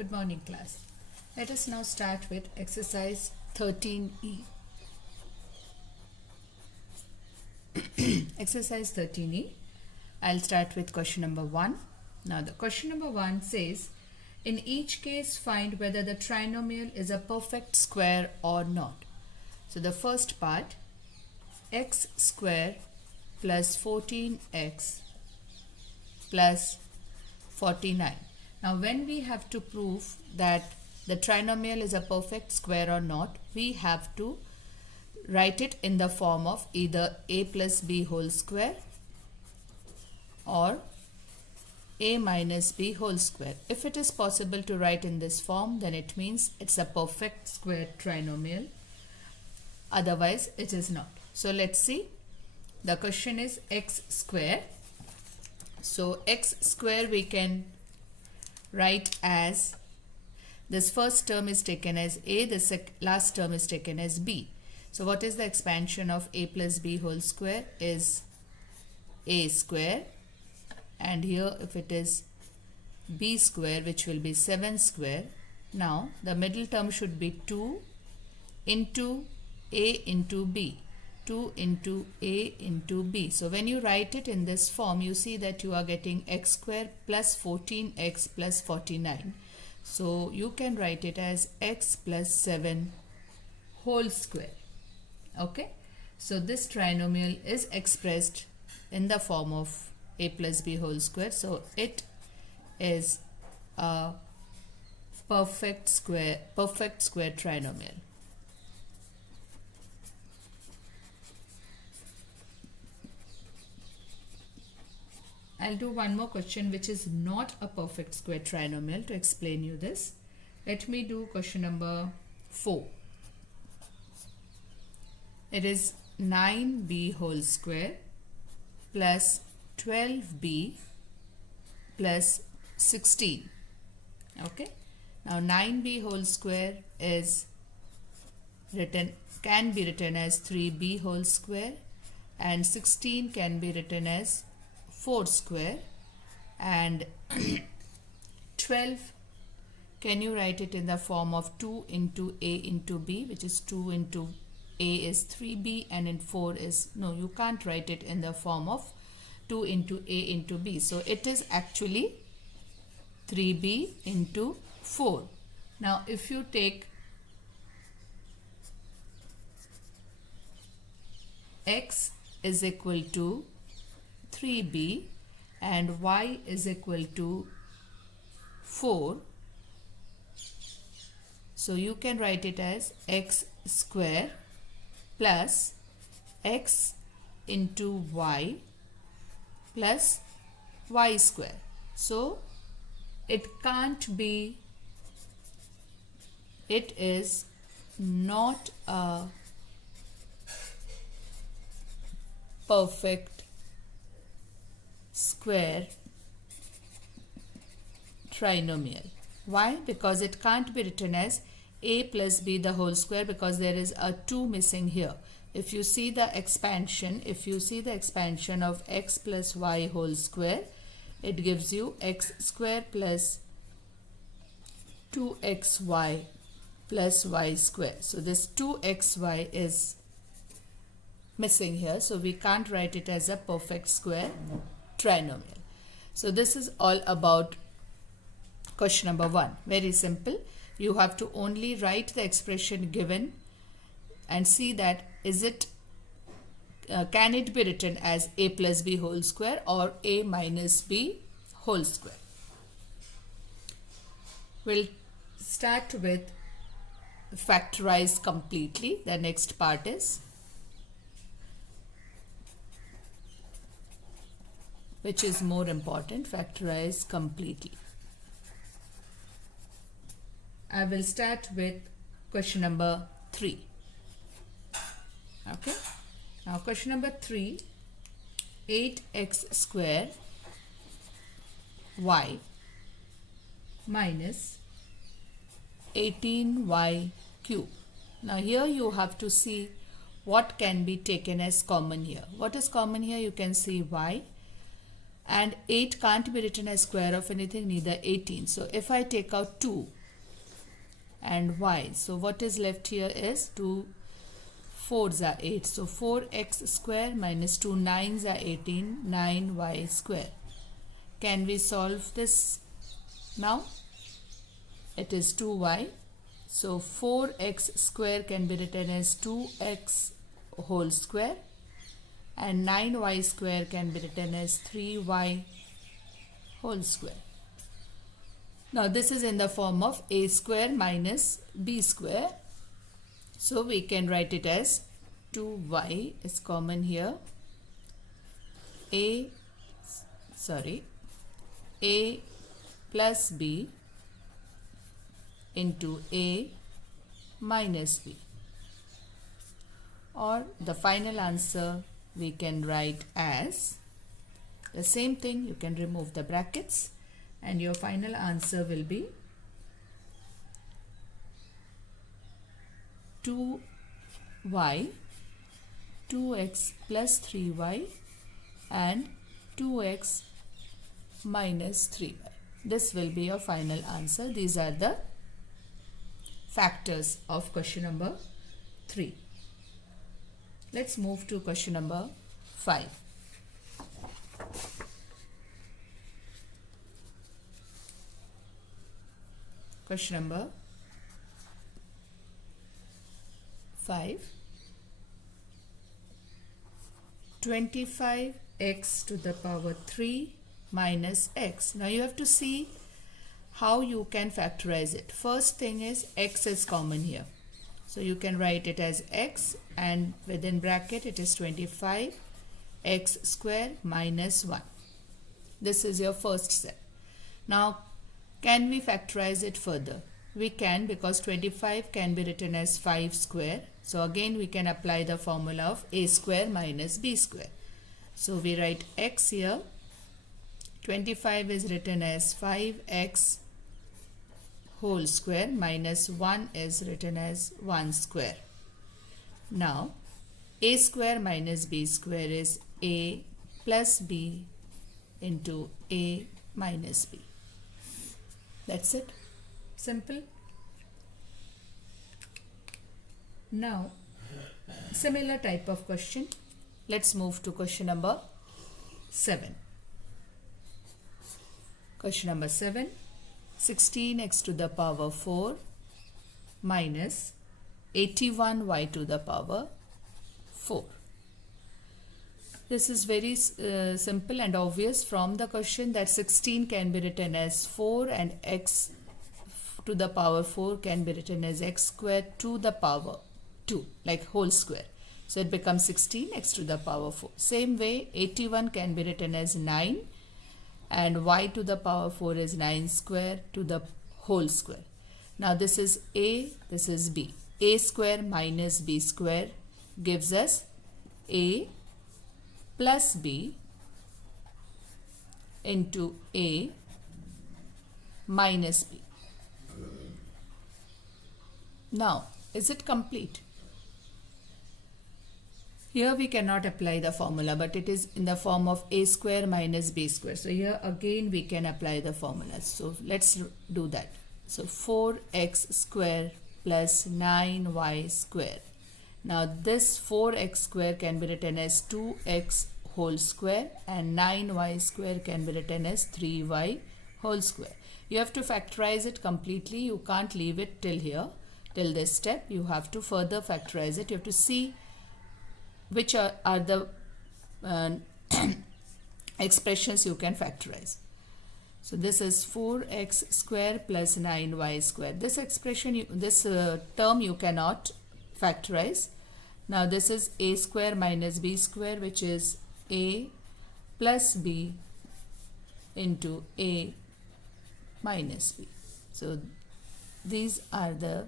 Good morning, class. Let us now start with exercise 13E. Exercise 13E. I'll start with question number 1. Now the question number 1 says, in each case find whether the trinomial is a perfect square or not. So the first part, x square plus 14x plus 49. Now when we have to prove that the trinomial is a perfect square or not, we have to write it in the form of either a plus b whole square or a minus b whole square. If it is possible to write in this form, then it means it's a perfect square trinomial. Otherwise, it is not. So let's see. The question is x square. So x square we can write as, this first term is taken as a, the last term is taken as b. So what is the expansion of a plus b whole square is a square, and here if it is b square, which will be 7 square. Now the middle term should be 2 into a into b. 2 into a into b. So when you write it in this form, you see that you are getting x square plus 14x plus 49. So you can write it as x plus 7 whole square. Okay. So this trinomial is expressed in the form of a plus b whole square. So it is a perfect square trinomial. I'll do one more question which is not a perfect square trinomial to explain you this. Let me do question number 4. It is 9b whole square plus 12b plus 16. Okay. Now 9b whole square is can be written as 3b whole square, and 16 can be written as 4 square, and 12, can you write it in the form of 2 into a into b, which is 2 into a is 3b, and in 4 is, no, you can't write it in the form of 2 into a into b. So it is actually 3b into 4. Now if you take x is equal to 3b and y is equal to 4, so you can write it as x square plus x into y plus y square. So it can't be, it is not a perfect square trinomial. Why? Because it can't be written as a plus b the whole square, because there is a 2 missing here. If you see the expansion, of x plus y whole square, it gives you x square plus 2xy plus y square. So this 2xy is missing here, so we can't write it as a perfect square trinomial. So this is all about question number 1. Very simple. You have to only write the expression given and see that is it can it be written as a plus b whole square or a minus b whole square. We'll start with factorize completely. The next part is, which is more important, factorize completely. I will start with question number 3. Okay. Now question number 3, 8x square y minus 18y cube. Now here you have to see what can be taken as common here. What is common here? You can see y, and 8 can't be written as square of anything, neither 18. So if I take out 2 and y, so what is left here is 2 4s are 8. So 4x square minus 2 9s are 18, 9y square. Can we solve this now? It is 2y. So 4x square can be written as 2x whole square, and 9y square can be written as 3y whole square. Now this is in the form of a square minus b square. So we can write it as 2y is common here. A plus b into a minus b. Or the final answer we can write as the same thing. You can remove the brackets and your final answer will be 2y, 2x plus 3y and 2x minus 3y. This will be your final answer. These are the factors of question number 3. Let's move to question number 5. Question number 5. 25x to the power 3 minus x. Now you have to see how you can factorize it. First thing is x is common here. So you can write it as x, and within bracket it is 25 x square minus 1. This is your first step. Now can we factorize it further? We can, because 25 can be written as 5 square. So again we can apply the formula of a square minus b square. So we write x here. 25 is written as 5x whole square minus 1 is written as 1 square. Now a square minus b square is a plus b into a minus b. That's it. Simple. Now similar type of question. Let's move to question number 7. Question number 7. 16x to the power 4 minus 81y to the power 4. This is very simple and obvious from the question that 16 can be written as 4 and x to the power 4 can be written as x square to the power 2, like whole square. So it becomes 16x to the power 4. Same way 81 can be written as 9 and y to the power 4 is 9 square to the whole square. Now this is a, this is b. A square minus b square gives us a plus b into a minus b. Now, is it complete? Here we cannot apply the formula, but it is in the form of a square minus b square. So here again we can apply the formula. So let's do that. So 4x square plus 9y square. Now this 4x square can be written as 2x whole square and 9y square can be written as 3y whole square. You have to factorize it completely. You can't leave it till here, till this step. You have to further factorize it. You have to see which are the expressions you can factorize. So this is 4x square plus 9y square. This expression, this term you cannot factorize. Now this is a square minus b square, which is a plus b into a minus b. So these are the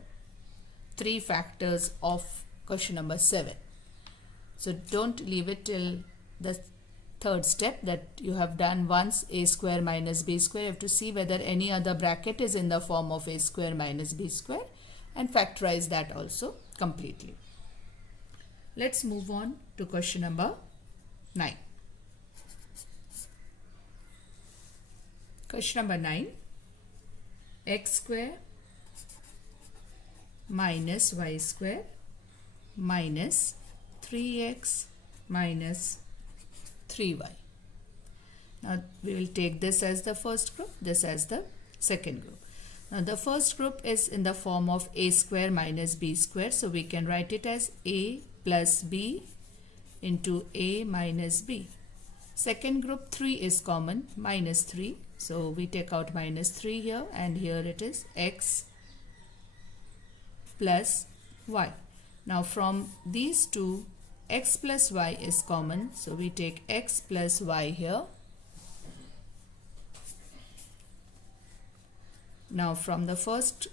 3 factors of question number 7. So don't leave it till the third step, that you have done once a square minus b square. You have to see whether any other bracket is in the form of a square minus b square and factorize that also completely. Let's move on to question number 9. Question number 9. X square minus y square minus 3x minus 3y. Now we will take this as the first group, this as the second group. Now the first group is in the form of a square minus b square, so we can write it as a plus b into a minus b. Second group, 3 is common, minus 3, so we take out minus 3 here, and here it is x plus y. Now from these two, x plus y is common, so we take x plus y here. Now from the first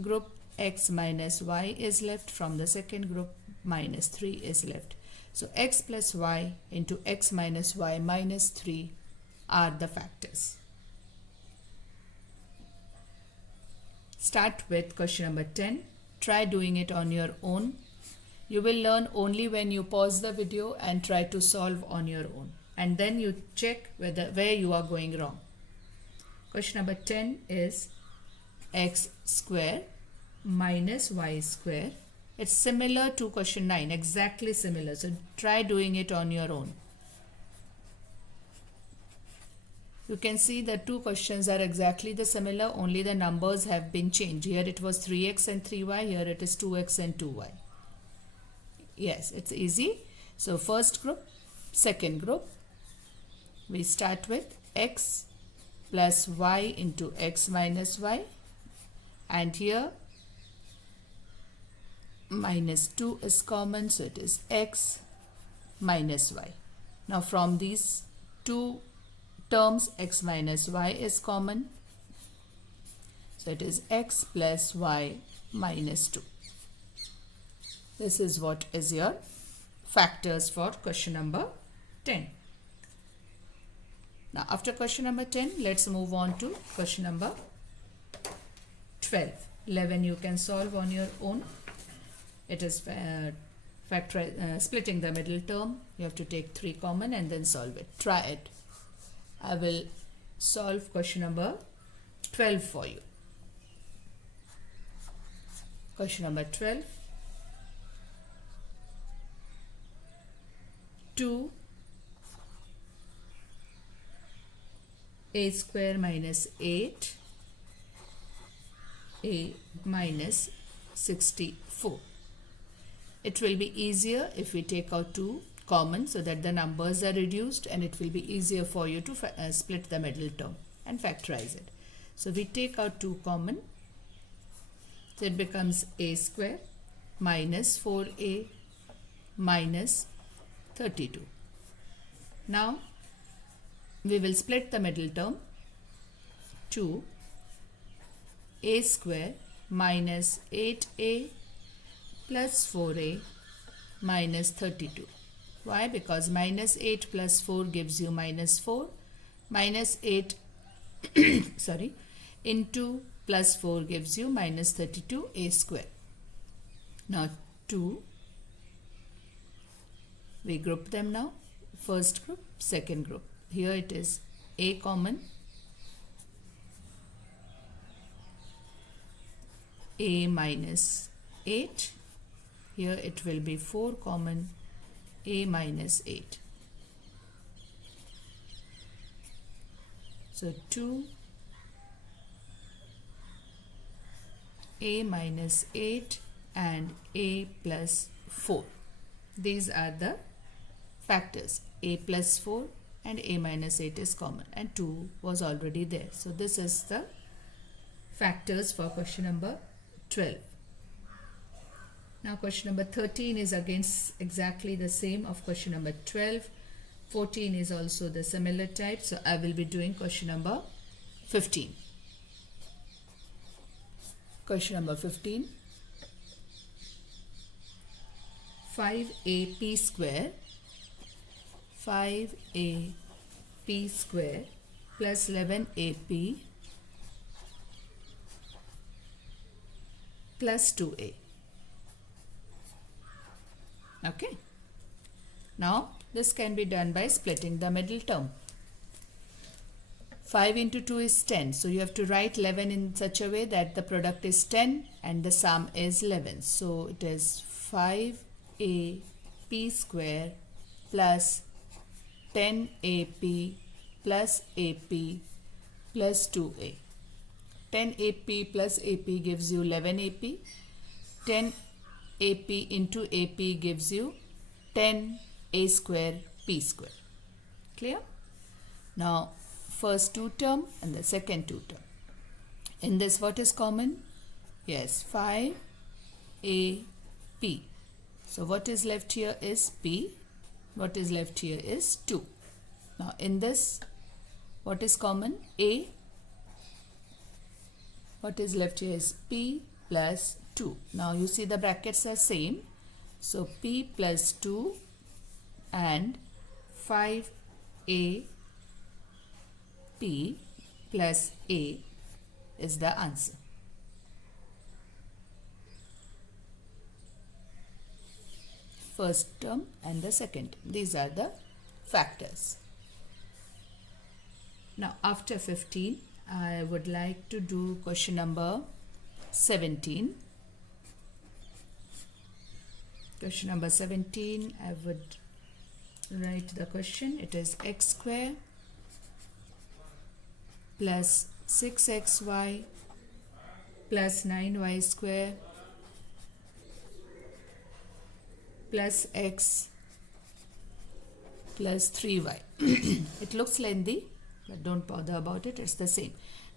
group, x minus y is left. From the second group, minus 3 is left. So x plus y into x minus y minus 3 are the factors. Start with question number 10. Try doing it on your own. You will learn only when you pause the video and try to solve on your own. And then you check where you are going wrong. Question number 10 is x square minus y square. It's similar to question 9, exactly similar. So try doing it on your own. You can see the two questions are exactly the similar, only the numbers have been changed. Here it was 3x and 3y, here it is 2x and 2y. Yes, it's easy. So first group, second group, we start with x plus y into x minus y, and here minus 2 is common, so it is x minus y. Now from these two terms, x minus y is common, so it is x plus y minus 2. This is what is your factors for question number 10. Now after question number 10, let's move on to question number 12. 11 you can solve on your own. It is splitting the middle term. You have to take 3 common and then solve it. Try it. I will solve question number 12 for you. Question number 12. 2 a square minus 8 a minus 64. It will be easier if we take out 2 common so that the numbers are reduced, and it will be easier for you to split the middle term and factorize it. So we take out 2 common, so it becomes a square minus 4a minus 32. Now we will split the middle term. 2 a square minus 8a plus 4a minus 32. Why? Because minus 8 plus 4 gives you minus 4. Minus 8 sorry, into plus 4 gives you minus 32a square. Now 2, we group them now. First group, second group. Here it is a common, a minus 8. Here it will be 4 common, a minus 8. So 2 a minus 8 and a plus 4. These are the factors. A plus 4 and a minus 8 is common, and 2 was already there. So this is the factors for question number 12. Now question number 13 is against exactly the same of question number 12. 14 is also the similar type. So I will be doing question number 15. Question number 15. 5ab square 5ab square plus 11ab plus 2a. Okay. Now this can be done by splitting the middle term. 5 into 2 is 10. So you have to write 11 in such a way that the product is 10 and the sum is 11. So it is 5ab square plus 10ap plus ap plus 2a. 10ap plus ap gives you 11ap. 10ap into ap gives you 10a square p square. Clear? Now first two term and the second two term. In this what is common? Yes, 5ap. So what is left here is p. What is left here is 2. Now in this what is common? A. What is left here is p plus 2. Now you see the brackets are same. So p plus 2 and 5a p plus a is the answer. First term and the second term. These are the factors. Now after 15, I would like to do question number 17. Question number 17, I would write the question. It is x square plus 6xy plus 9y square plus x plus 3y. It looks lengthy, but don't bother about it. It's the same.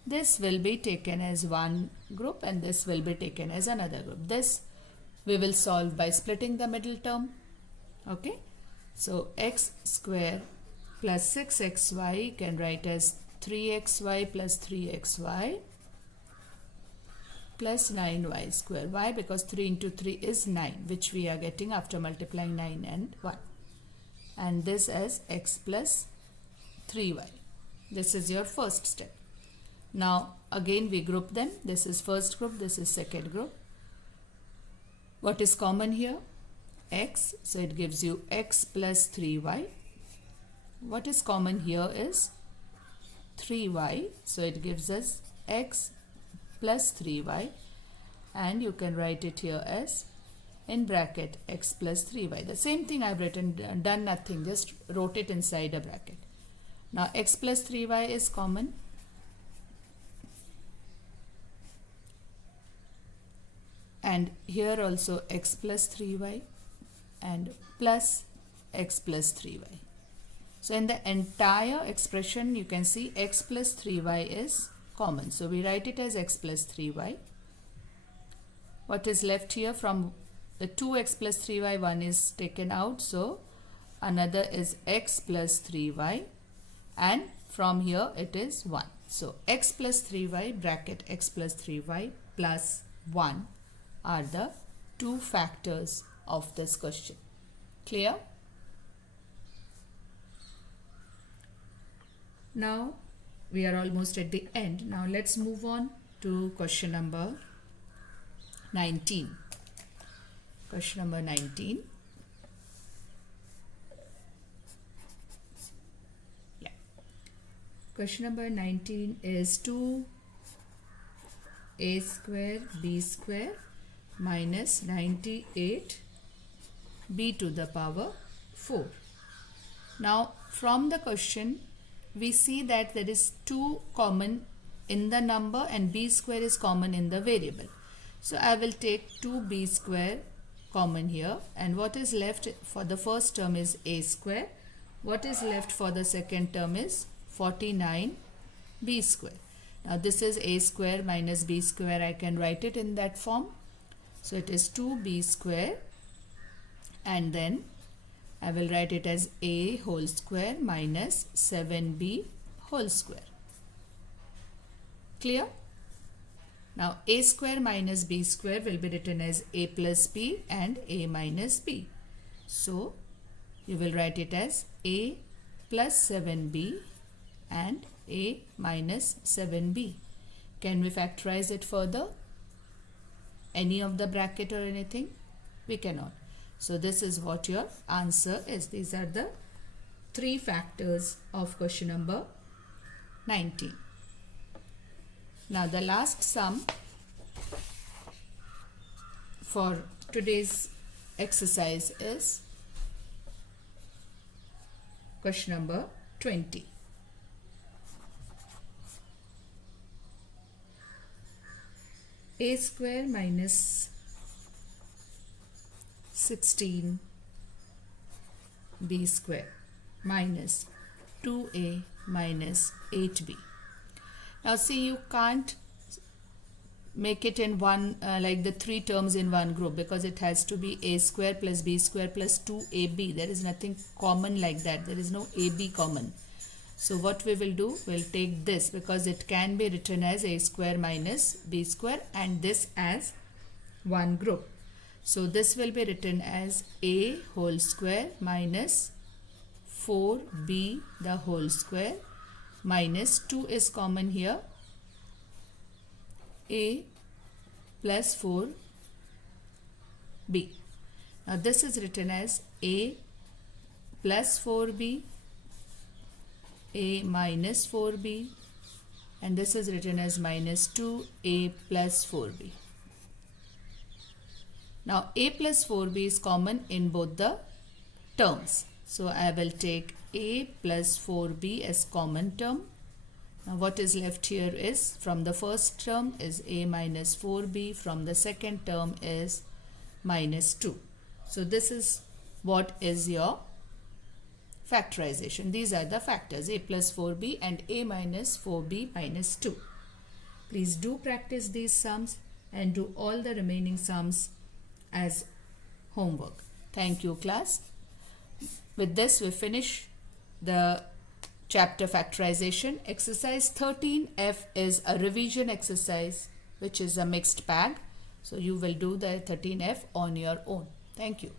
This will be taken as one group and this will be taken as another group. This we will solve by splitting the middle term. Okay. So x square plus 6xy can write as 3xy plus 3xy plus 9y square. Why? Because 3 into 3 is 9, which we are getting after multiplying 9 and 1. And this as x plus 3y. This is your first step. Now again we group them. This is first group, this is second group. What is common here? X. So it gives you x plus 3y. What is common here is 3y. So it gives us x plus 3y. And you can write it here as in bracket x plus 3y. The same thing I've written, done nothing, just wrote it inside a bracket. Now x plus 3y is common. And here also x plus 3y and plus x plus 3y. So in the entire expression you can see x plus 3y is common. So we write it as x plus 3y. What is left here from the 2x plus 3y, one is taken out. So another is x plus 3y and from here it is 1. So x plus 3y bracket x plus 3y plus 1 are the two factors of this question. Clear? Now we are almost at the end. Now let's move on to question number 19. Question number 19. Yeah. Question number 19 is 2a square b square minus 98 b to the power 4. Now from the question we see that there is 2 common in the number and b square is common in the variable. So I will take 2b square common here, and what is left for the first term is a square. What is left for the second term is 49b square. Now this is a square minus b square. I can write it in that form. So it is 2b square and then I will write it as a whole square minus 7b whole square. Clear? Now a square minus b square will be written as a plus b and a minus b. So you will write it as a plus 7b and a minus 7b. Can we factorize it further? Any of the bracket or anything? We cannot. So this is what your answer is. These are the 3 factors of question number 19. Now the last sum for today's exercise is question number 20. A square minus 16 b square minus 2a minus 8b. Now see, you can't make it in one like the three terms in one group, because it has to be a square plus b square plus 2ab. There is nothing common like that. There is no ab common. So what we will do, we'll take this, because it can be written as a square minus b square and this as one group. So this will be written as a whole square minus 4b the whole square minus 2 is common here, a plus 4b. Now this is written as a plus 4b, a minus 4b, and this is written as minus 2a plus 4b. Now a plus 4b is common in both the terms. So I will take a plus 4b as common term. Now what is left here is, from the first term is a minus 4b, from the second term is minus 2. So this is what is your factorization. These are the factors, a plus 4b and a minus 4b minus 2. Please do practice these sums and do all the remaining sums as homework. Thank you, class. With this we finish the chapter factorization. Exercise 13F is a revision exercise which is a mixed bag. So you will do the 13F on your own. Thank you.